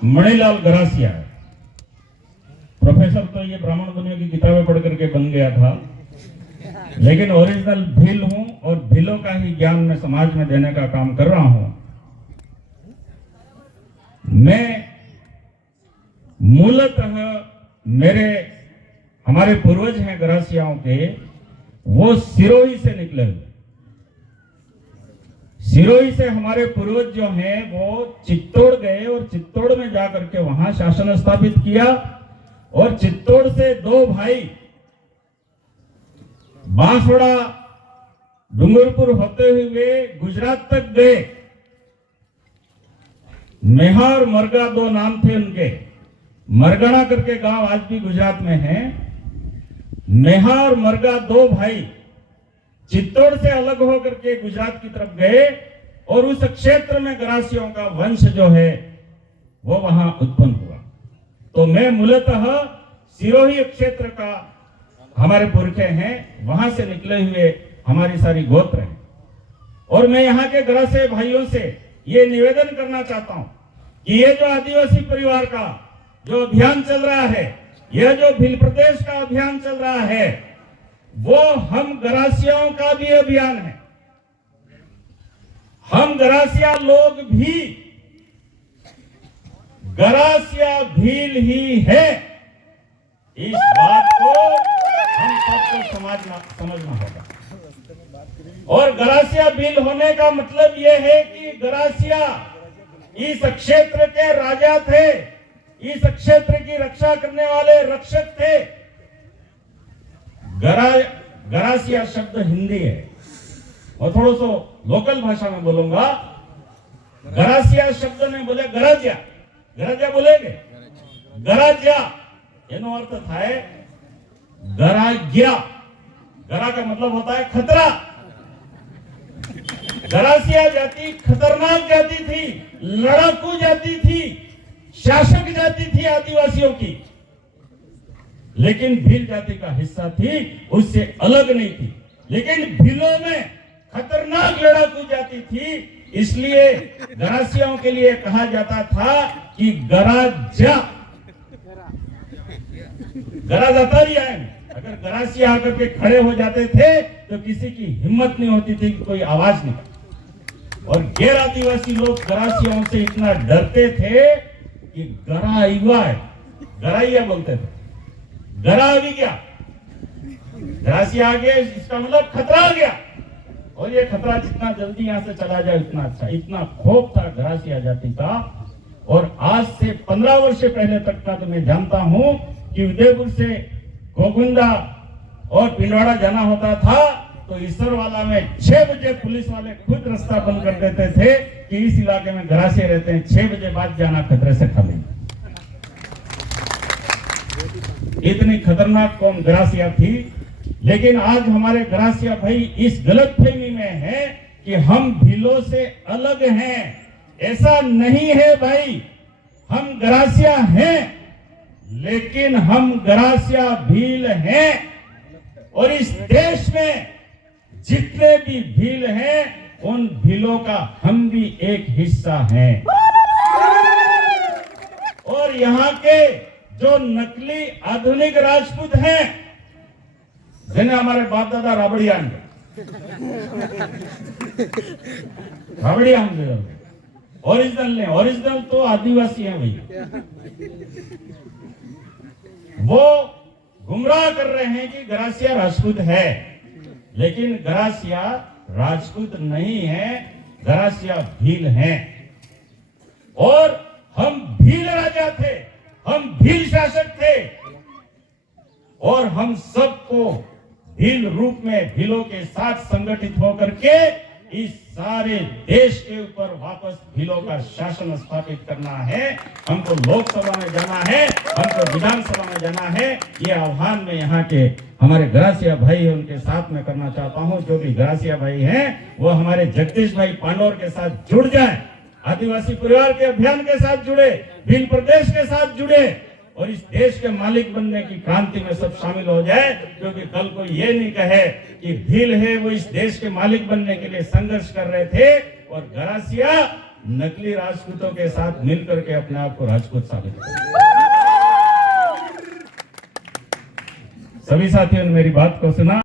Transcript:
मणिलाल गरासिया है। प्रोफेसर तो ये ब्राह्मण दुनिया की किताबें पढ़ करके बन गया था, लेकिन ओरिजिनल भील हूं और भीलों का ही ज्ञान मैं समाज में देने का काम कर रहा हूं। मैं मूलतः हमारे पूर्वज हैं गरासियाओं के, वो सिरोही से निकले हुए। सिरोही से हमारे पूर्वज जो हैं वो चित्तौड़ गए और चित्तौड़ में जाकर के वहां शासन स्थापित किया और चित्तौड़ से दो भाई बांसवाड़ा डूंगरपुर होते हुए गुजरात तक गए। मेहार मरगा दो नाम थे उनके। मरगाना करके गांव आज भी गुजरात में है। मेहार मरगा दो भाई चित्तौड़ से अलग होकर के गुजरात की तरफ गए और उस क्षेत्र में गरासियों का वंश जो है वो वहां उत्पन्न हुआ। तो मैं मूलतः सिरोही क्षेत्र का हमारे पुरखे हैं, वहां से निकले हुए हमारी सारी गोत्र है। और मैं यहाँ के गरासिया भाइयों से ये निवेदन करना चाहता हूं कि ये जो आदिवासी परिवार का जो अभियान चल रहा है, यह जो भील प्रदेश का अभियान चल रहा है, वो हम गरासियाओं का भी अभियान है। हम गरासिया लोग भी गरासिया भील ही है। इस बात को हम सबको समझना होगा। और गरासिया भील होने का मतलब यह है कि गरासिया इस क्षेत्र के राजा थे, इस क्षेत्र की रक्षा करने वाले रक्षक थे। गरासिया शब्द हिंदी है और थोड़ा सा लोकल भाषा में बोलूंगा। गरासिया शब्द में बोले गराजिया, गराजिया बोलेंगे गराजिया एनो अर्थ थाय गराजिया। गरा का मतलब होता है खतरा। गरासिया जाति खतरनाक जाति थी, लड़ाकू जाति थी, शासक जाति थी आदिवासियों की, लेकिन भील जाति का हिस्सा थी, उससे अलग नहीं थी। लेकिन भीलों में खतरनाक लड़ाकू जाति थी, इसलिए गरासियाओं के लिए कहा जाता था कि गराजा। गरा जाता ही है। अगर गरासिया आकर के खड़े हो जाते थे तो किसी की हिम्मत नहीं होती थी कि कोई आवाज नहीं। और गैर आदिवासी लोग गरासियाओं से इतना डरते थे कि गरा युवा है, गराइया बोलते थे। गरा भी गया, गरासिया आ गया, इसका मतलब खतरा आ गया। और ये खतरा जितना जल्दी यहाँ से चला जाए उतना अच्छा। इतना खौफ था गरासिया जाति का। और आज से 15 वर्ष पहले तक का तो मैं जानता हूं कि उदयपुर से गोगुंदा और पिंडवाड़ा जाना होता था तो ईसरवाला में 6 बजे पुलिस वाले खुद रास्ता बंद कर देते थे कि इस इलाके में गरासिया रहते हैं, 6 बजे बाद जाना खतरे से खाली। इतनी खतरनाक कौम गरासिया थी। लेकिन आज हमारे गरासिया भाई इस गलतफहमी में है कि हम भीलों से अलग हैं। ऐसा नहीं है भाई, हम गरासिया हैं, लेकिन हम गरासिया भील हैं। और इस देश में जितने भी भील हैं उन भीलों का हम भी एक हिस्सा हैं। और यहाँ के जो नकली आधुनिक राजपूत हैं, जिन्हें हमारे बाप दादा राबड़िया ओरिजिनल ने, ओरिजिनल तो आदिवासी हैं भैया। वो गुमराह कर रहे हैं कि गरासिया राजपूत है, लेकिन गरासिया राजपूत नहीं है, गरासिया भील हैं। और हम भील राजा थे, हम भील शासक थे, और हम सबको भील रूप में भीलों के साथ संगठित होकर के इस सारे देश के ऊपर वापस भीलों का शासन स्थापित करना है। हमको लोकसभा में जाना है, हमको विधानसभा में जाना है। ये आह्वान में यहाँ के हमारे गरासिया भाई है उनके साथ में करना चाहता हूँ। जो भी गरासिया भाई हैं वो हमारे जगदीश भाई पांडोर के साथ जुड़ जाए, आदिवासी परिवार के अभियान के साथ जुड़े, भील प्रदेश के साथ जुड़े और इस देश के मालिक बनने की क्रांति में सब शामिल हो जाए। क्योंकि कल को ये नहीं कहे कि भील है वो इस देश के मालिक बनने के लिए संघर्ष कर रहे थे और गरासिया नकली राजपूतों के साथ मिलकर के अपने आप को राजपूत साबित करें। सभी साथियों ने मेरी बात को सुना।